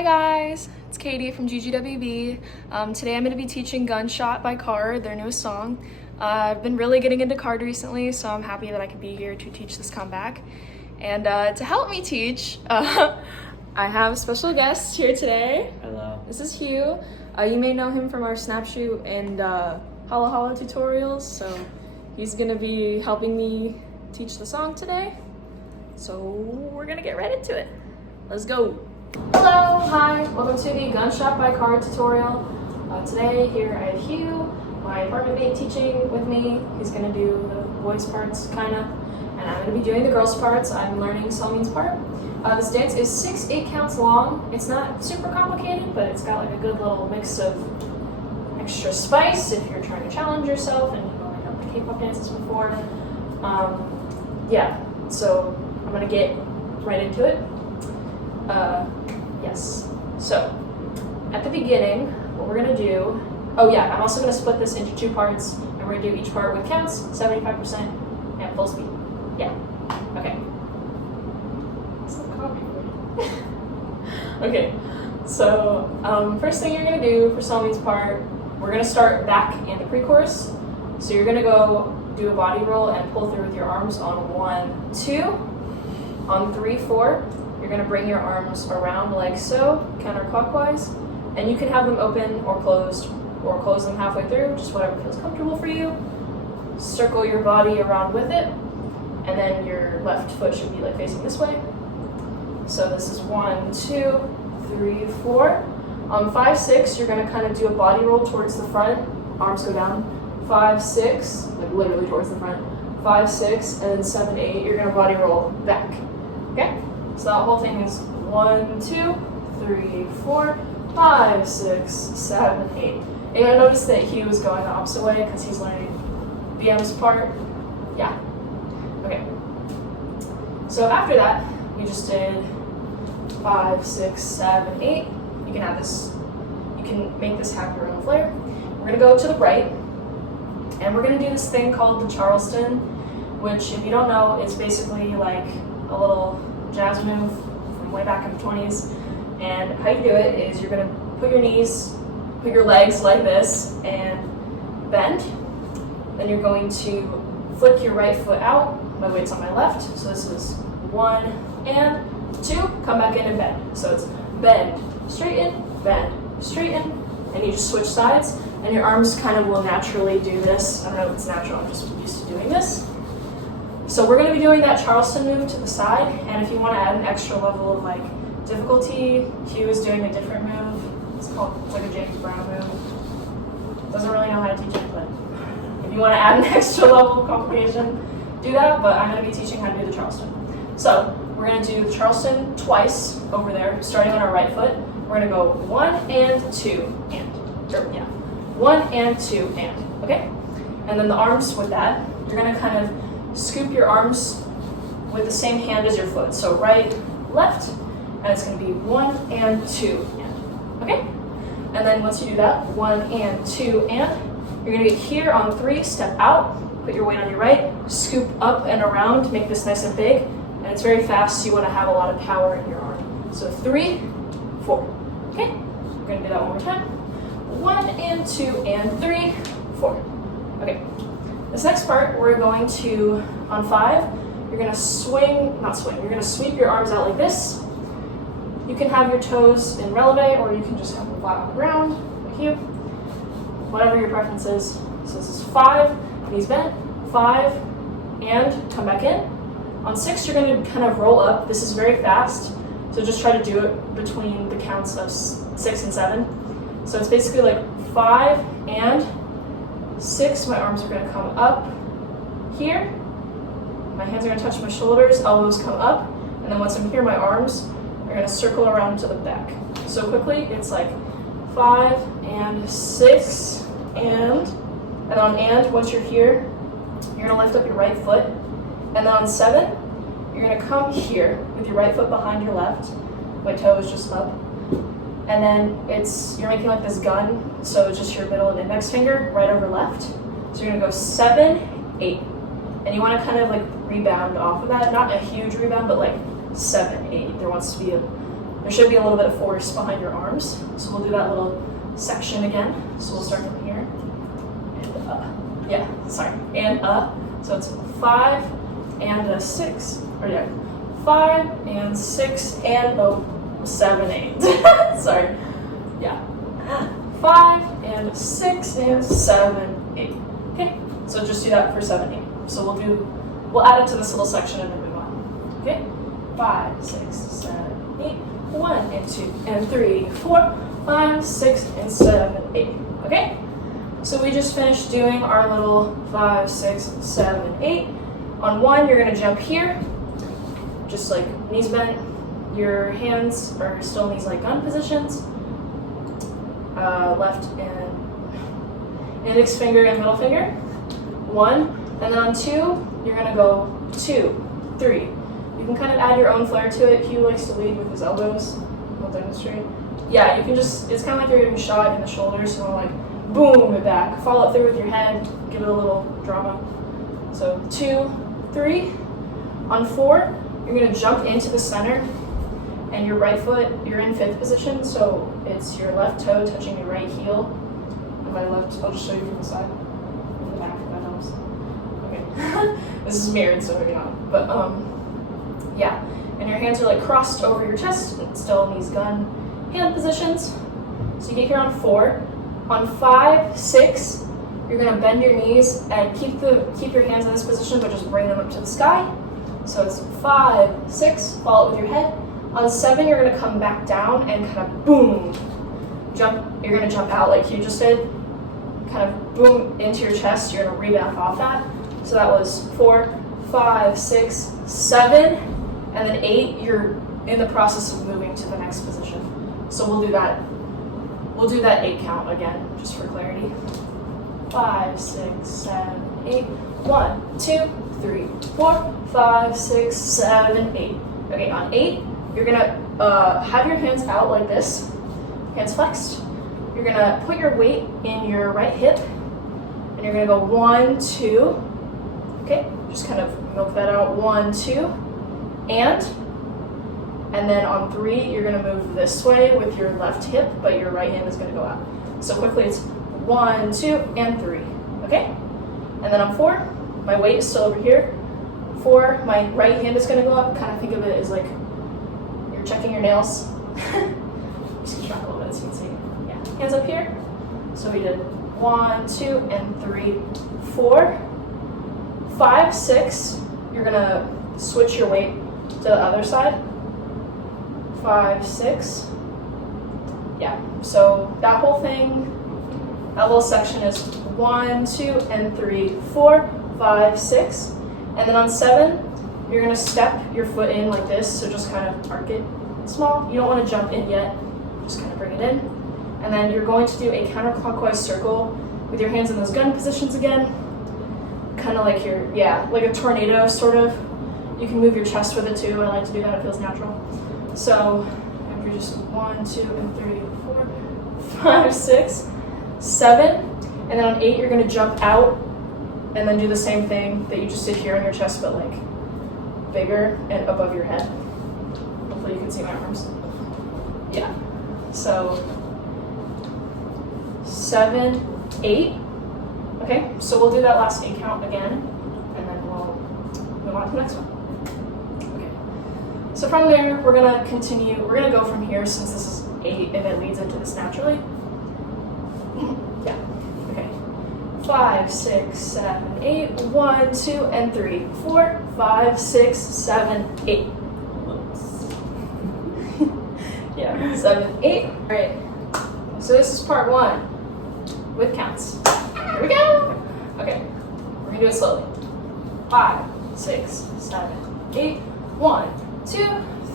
Hi guys, it's Katie from GGWB. Today I'm going to be teaching GUNSHOT by KARD, their newest song. I've been really getting into KARD recently, so I'm happy that I could be here to teach this comeback. And to help me teach, I have a special guest here today. Hello. This is Hugh. You may know him from our Snapshoot and Holla Holla tutorials, so he's going to be helping me teach the song today. So we're going to get right into it. Let's go. Hello, hi, welcome to the GUNSHOT by KARD tutorial. Today here I have Hugh, my apartment mate, teaching with me. He's going to do the boys parts, kind of, and I'm going to be doing the girls parts. I'm learning Salmin's part. This dance is 6/8 counts long. It's not super complicated, but it's got like a good little mix of extra spice if you're trying to challenge yourself and you've only done the K-pop dances before. Yeah, so I'm going to get right into it. Yes. So, at the beginning, what we're gonna do, I'm also gonna split this into 2 parts, and we're gonna do each part with counts, 75%, and full speed. Yeah. Okay. Okay. So, first thing you're gonna do for Salmin's part, we're gonna start back in the pre-chorus. So you're gonna go do a body roll and pull through with your arms on 1, 2, on 3, 4. You're going to bring your arms around like so, counterclockwise, and you can have them open or close them halfway through, just whatever feels comfortable for you. Circle your body around with it, and then your left foot should be like facing this way. So this is 1, 2, 3, 4. On 5, 6, you're going to kind of do a body roll towards the front, arms go down. 5, 6, like literally towards the front. 5, 6, and then 7, 8, you're going to body roll back. Okay? So that whole thing is 1, 2, 3, 4, 5, 6, 7, 8. And you'll notice that Hugh is going the opposite way because he's learning BM's part. Yeah. Okay. So after that, we just did 5, 6, 7, 8. You can have this, you can make this have your own flair. We're gonna go to the right, and we're gonna do this thing called the Charleston, which, if you don't know, is basically like a little jazz move from way back in the 20s. And how you do it is you're going to put your legs like this and bend. Then you're going to flick your right foot out. My weight's on my left. So this is 1 and 2. Come back in and bend. So it's bend, straighten, and you just switch sides. And your arms kind of will naturally do this. I don't know if it's natural, I'm just used to doing this. So we're going to be doing that Charleston move to the side, and if you want to add an extra level of like difficulty, Hugh is doing a different move. It's like a James Brown move. Doesn't really know how to teach it, but if you want to add an extra level of complication, do that, but I'm going to be teaching how to do the Charleston. So we're going to do the Charleston twice over there, starting on our right foot. We're going to go 1 and 2 and. 1 and 2 and. Okay? And then the arms with that, you're going to kind of scoop your arms with the same hand as your foot. So right, left, and it's going to be 1 and 2 and. Okay? And then once you do that, 1 and 2 and, you're going to get here on 3, step out, put your weight on your right, scoop up and around, make this nice and big, and it's very fast, so you want to have a lot of power in your arm. So 3, 4. Okay? We're going to do that one more time. 1 and 2 and 3, 4. Okay. This next part, we're going to, on 5, you're going to you're going to sweep your arms out like this. You can have your toes in releve, or you can just have them flat on the ground, like you. Whatever your preference is. So this is 5, knees bent, 5, and come back in. On 6, you're going to kind of roll up. This is very fast, so just try to do it between the counts of 6 and 7. So it's basically like 5 and 6, my arms are going to come up here. My hands are going to touch my shoulders, elbows come up, and then once I'm here, my arms are going to circle around to the back. So quickly, it's like 5 and 6 and on and, once you're here, you're going to lift up your right foot, and then on 7, you're going to come here with your right foot behind your left. My toe is just up. And then you're making like this gun, so it's just your middle and index finger right over left. So you're gonna go 7, 8. And you wanna kind of like rebound off of that, not a huge rebound, but like 7, 8. There wants to be a there should be a little bit of force behind your arms. So we'll do that little section again. So we'll start from here. And yeah, sorry. And so it's 5 and a 6. Or yeah, 5 and 6 and 7, 8. Sorry. Yeah. 5 and 6 and 7, 8. Okay. So just do that for 7, 8. So we'll add it to this little section and then move on. Okay. 5, 6, 7, 8. 1 and 2 and 3, 4, 5, 6 and 7, 8. Okay. So we just finished doing our little 5, 6, 7, 8. On 1, you're gonna jump here, just like knees bent. Your hands are still in these like gun positions. Left and index finger and middle finger. 1, and then on 2, you're gonna go 2, 3. You can kind of add your own flair to it. Hugh likes to lead with his elbows. I'll demonstrate. Yeah, you can just, it's kind of like you're getting shot in the shoulders, so like boom it back. Follow it through with your head, give it a little drama. So 2, 3. On 4, you're gonna jump into the center, and your right foot, you're in 5th position, so it's your left toe touching your right heel. And by left, I'll just show you from the side, from the back, if that helps. Okay, this is mirrored, so maybe not. But yeah, and your hands are like crossed over your chest, still in these gun hand positions. So you get here on 4. On 5, 6, you're gonna bend your knees and keep your hands in this position, but just bring them up to the sky. So it's 5, 6, follow it with your head. On 7, you're gonna come back down and kind of boom, jump. You're gonna jump out like you just did, kind of boom into your chest. You're gonna rebound off that. So that was 4, 5, 6, 7, and then 8. You're in the process of moving to the next position. So we'll do that. We'll do that 8 count again, just for clarity. 5, 6, 7, 8. 1, 2, 3, 4, 5, 6, 7, 8. Okay, on 8, you're gonna have your hands out like this, hands flexed. You're gonna put your weight in your right hip, and you're gonna go 1, 2. Okay, just kind of milk that out. 1, 2, and then on 3, you're gonna move this way with your left hip, but your right hand is gonna go out. So quickly, it's 1, 2, and 3. Okay, and then on 4, my weight is still over here. 4, my right hand is gonna go up. Kind of think of it as like you're checking your nails. Just track a little bit so you can see. Yeah, hands up here. So we did 1, 2, and 3, 4, 5, 6. You're gonna switch your weight to the other side. 5, 6. Yeah, so that whole thing, that little section is 1, 2, and 3, 4, 5, 6. And then on 7, you're gonna step your foot in like this, so just kind of arc it small. You don't wanna jump in yet, just kind of bring it in. And then you're going to do a counterclockwise circle with your hands in those gun positions again. Kind of like like a tornado, sort of. You can move your chest with it too. I like to do that, it feels natural. So, after just 1, 2, and 3, 4, 5, 6, 7. And then on 8, you're gonna jump out and then do the same thing that you just did here on your chest, but like bigger and above your head. Hopefully you can see my arms. Yeah. So 7, 8. Okay, so we'll do that last 8 count again, and then we'll move on to the next one. Okay. So from there, we're gonna continue. We're gonna go from here since this is 8 and it leads into this naturally. Yeah. 5, 6, 7, 8. 1, 2, and 3, 4, 5, 6, 7, 8. Yeah, 7, 8. All right. So this is part 1 with counts. Here we go. Okay, we're gonna do it slowly. 5, 6, 7, 8. 1, 2,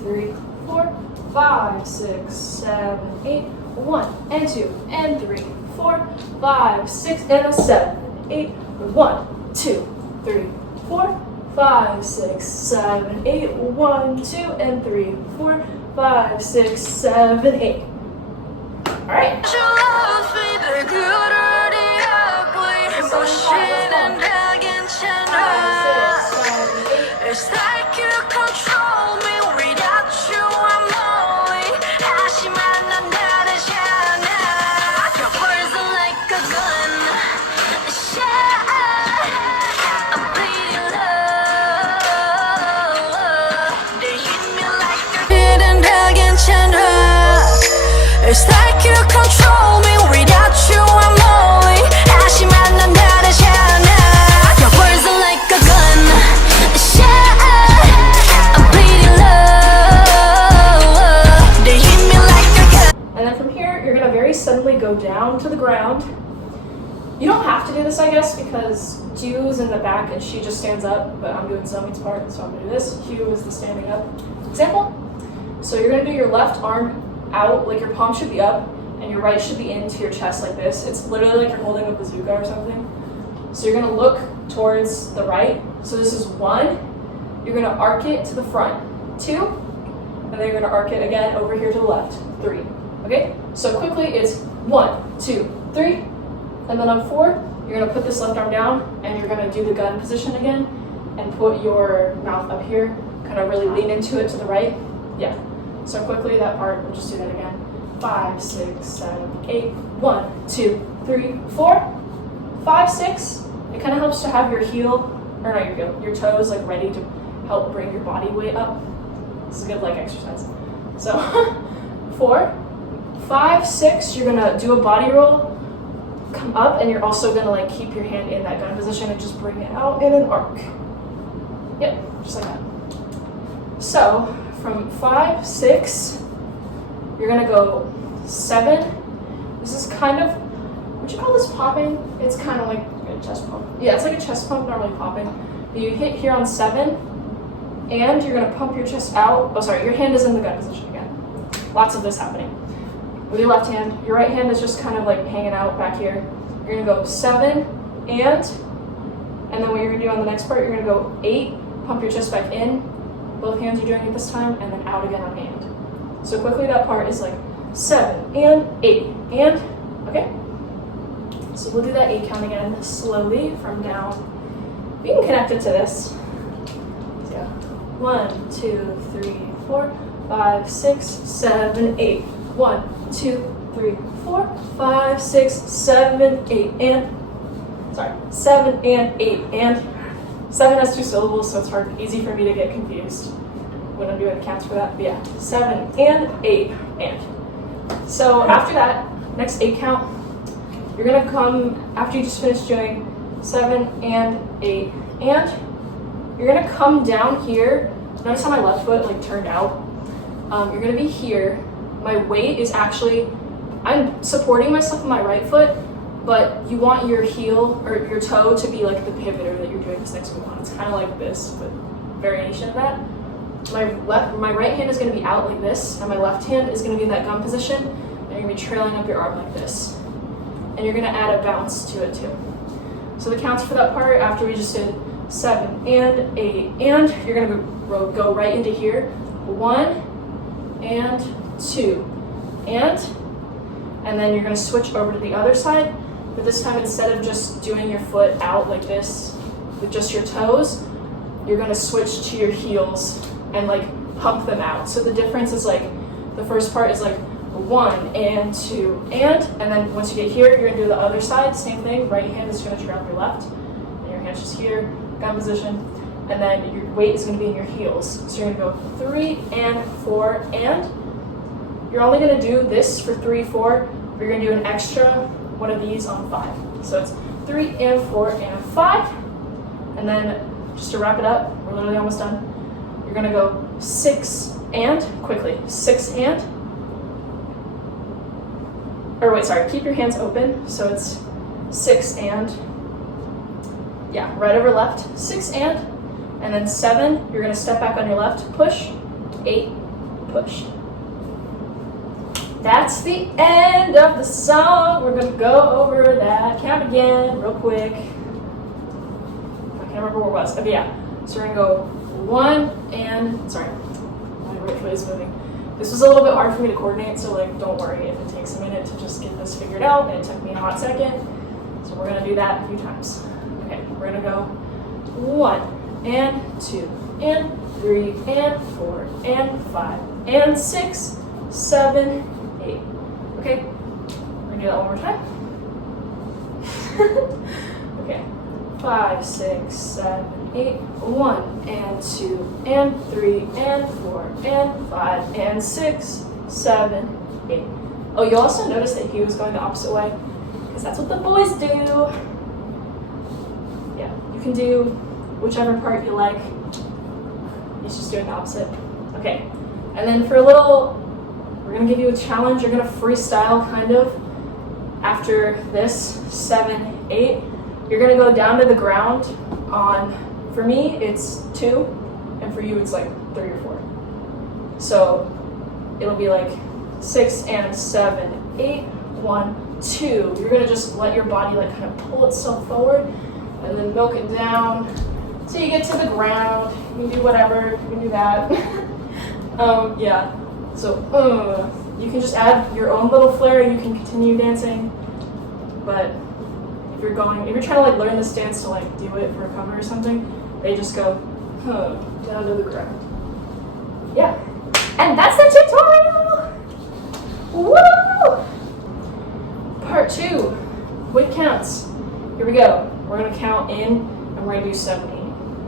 3, 4, 5, 6, 7, 8. 1 and 2 and 3, 4, 5, 6, and a 7, 8. 1, 2, 3, 4, 5, 6, 7, 8. 1, 2, and 3, 4, 5, 6, 7, 8. All right. It's like you control me. Without you, I'm lonely. Feels like you control me. Without you I'm lonely. 다시 만난다는 샤나. Your words are like a gun shot. I'm bleeding love. They hit me like a gun. And then from here, you're gonna very suddenly go down to the ground. You don't have to do this, I guess, because Hugh's in the back and she just stands up, but I'm doing Zomi's part, so I'm gonna do this. Hugh is the standing up example. So you're gonna do your left arm out, like your palm should be up, and your right should be into your chest like this. It's literally like you're holding a bazooka or something. So you're gonna look towards the right. So this is 1. You're gonna arc it to the front. 2. And then you're gonna arc it again over here to the left. 3. Okay? So quickly it's 1, 2, 3. And then on 4, you're gonna put this left arm down and you're gonna do the gun position again and put your mouth up here, kind of really lean into it to the right. Yeah. So quickly that part, we'll just do that again. 5, 6, 7, 8. 1, 2, 3, 4, 5, 6. It kind of helps to have your heel, or not your heel, your toes like ready to help bring your body weight up. This is a good leg exercise. So 4, 5, 6, you're gonna do a body roll, come up, and you're also gonna like keep your hand in that gun position and just bring it out in an arc. Yep, just like that. So from 5, 6, you're gonna go 7. This is kind of, would you call this popping? It's kind of like a chest pump. Yeah, it's like a chest pump, not really popping. But you hit here on 7, and you're gonna pump your chest out. Oh, sorry, your hand is in the gun position again. Lots of this happening. With your left hand, your right hand is just kind of like hanging out back here. You're gonna go 7, and then what you're gonna do on the next part, you're gonna go 8, pump your chest back in. Both hands are doing it this time, and then out again on hand. So quickly that part is like 7 and 8 and, okay? So we'll do that 8 count again slowly from down. We can connect it to this. So yeah, 1, 2, 3, 4, 5, 6, 7, 8. 1, 2, 3, 4, 5, 6, 7, 8, and, sorry, 7 and 8 and. 7 has 2 syllables, so it's easy for me to get confused when I'm doing the counts for that. But yeah, 7 and 8 and. So after that, next 8 count, you're gonna come, after you just finished doing 7 and 8 and, you're gonna come down here. Notice how my left foot like turned out. You're gonna be here. My weight is actually, I'm supporting myself with my right foot, but you want your heel or your toe to be like the pivoter that you're doing this next move on. It's kind of like this, but variation of that. My right hand is going to be out like this, and my left hand is going to be in that gun position, and you're going to be trailing up your arm like this. And you're going to add a bounce to it too. So the counts for that part, after we just did 7 and 8, and you're going to go right into here. 1 and 2, and then you're going to switch over to the other side. But this time, instead of just doing your foot out like this with just your toes, you're gonna switch to your heels and like pump them out. So the difference is like, the first part is like 1 and 2 and then once you get here, you're gonna do the other side, same thing. Right hand is gonna trail your left, and your hand's just here, gun position, and then your weight is gonna be in your heels. So you're gonna go 3 and 4 and. You're only gonna do this for 3, 4, but you're gonna do an extra one of these on 5. So it's 3 and 4 and 5. And then just to wrap it up, we're literally almost done. You're gonna go 6 and, quickly, 6 and, or wait, sorry, keep your hands open. So it's 6 and, yeah, right over left, 6 and then 7, you're gonna step back on your left, push, 8, push. That's the end of the song. We're gonna go over that count again real quick. I can't remember where it was. Okay, yeah. So we're gonna go 1 and, sorry, my right foot is moving. This was a little bit hard for me to coordinate, so like, don't worry if it takes a minute to just get this figured out. It took me a hot second. So we're gonna do that a few times. Okay, we're gonna go 1 and 2 and 3 and 4 and 5 and 6, 7, 8. Okay, we're gonna do that one more time. Okay, 5, 6, 7, 8. 1 and 2 and 3 and 4 and 5 and 6, 7, 8. Oh, you'll also notice that he was going the opposite way, because that's what the boys do. Yeah, you can do whichever part you like. He's just doing the opposite. Okay, and then for a little, we're gonna give you a challenge. You're gonna freestyle kind of. After this, 7, 8, you're gonna go down to the ground on, for me, it's 2, and for you, it's like 3 or 4. So it'll be like 6 and 7, 8, 1, 2. You're gonna just let your body like kind of pull itself forward and then milk it down till you get to the ground. You can do whatever, you can do that. Yeah, so you can just add your own little flair, you can continue dancing, but if you're trying to like learn this dance to like do it for a cover or something, they just go down to the ground. Yeah, and that's the tutorial! Woo! Part 2, quick counts. Here we go. We're gonna count in and we're gonna do 70.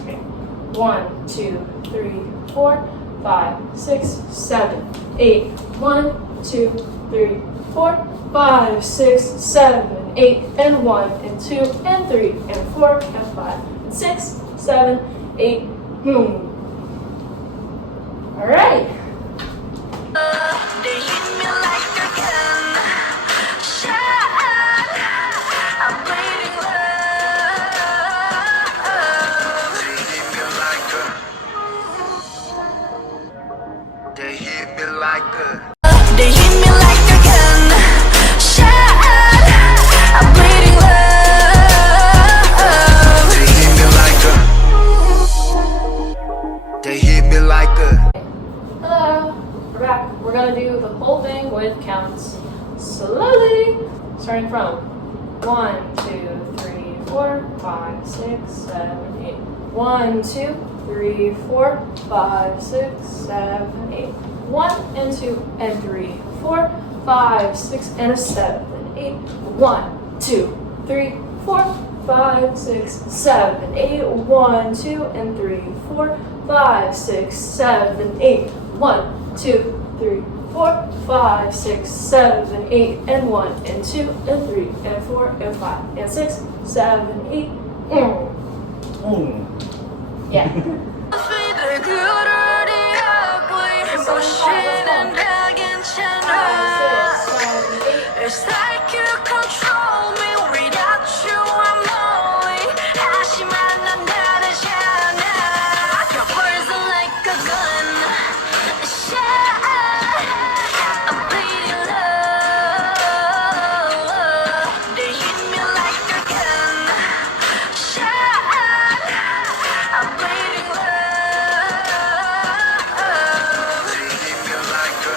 Okay, 1, 2, 3, 4, 5, 6, 7, 8. 1, 2, 3, 4, 5, 6, 7, 8, and 1, and 2, and 3, and 4, and 5, and 6, 7, 8. All right. They hit me like a gunshot. I'm bleeding love. They hit me like a. They hit me like a. They hit me like a gunshot. I'm bleeding love. They hit me like a. They hit me like a. Hello. We're back. We're gonna do the whole thing with counts slowly, starting from 1, 2, 3, 4, 5, 6, 7, 8. 1, 2, 3, 4, 5, 6, 7, 8. 1 and 2 and 3, 4, 5, 6 and a 7, 8. 1, 2, 3, 4, 5, 6, 7, 8. 1, 2 and 3, 4, 5, 6, 7, 8. 1, 2, 3, 4, 5, 6, 7, 8, and 1, and 2, and 3, and 4, and 5, and 6, 7, 8. Yeah. It's like you control me. Without you, I'm lonely. 하지만 난 다르잖아. You're poison like a gunshot. I'm bleeding love. They hit me like a gunshot. I'm bleeding love. They hit me like a.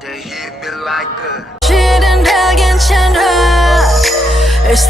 They hit me like a. 싫은 다 괜찮아. It's